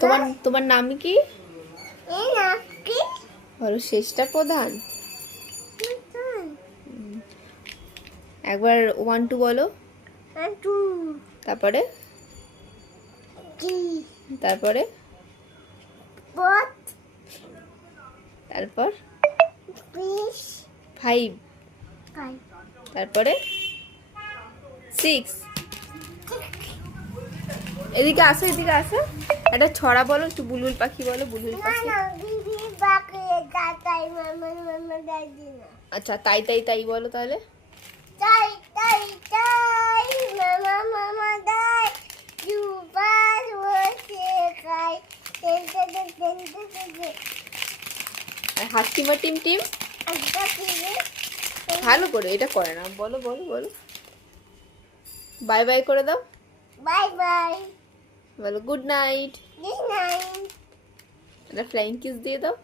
তোমার তোমার নাম কি? বলো শেষটা প্রধান। একবার 1 2 বলো। তারপরে তারপরে তারপর 5, তারপরে 6। এদিকে আসো, এদিকে আসো। একটা ছড়া বলো, একটু বুলবুল পাখি বলো, বুলবুল পাখি। আচ্ছা, তাই তাই তাই বলো তাহলে। আর হাসিমা টিম টিম ভালো করে এটা করে না, বলো বলো বলো। বাই বাই করে দাও, বাই বাই। বলো গুড নাইট। Good night. একটা ফ্লাইং কিস দিয়ে দাও।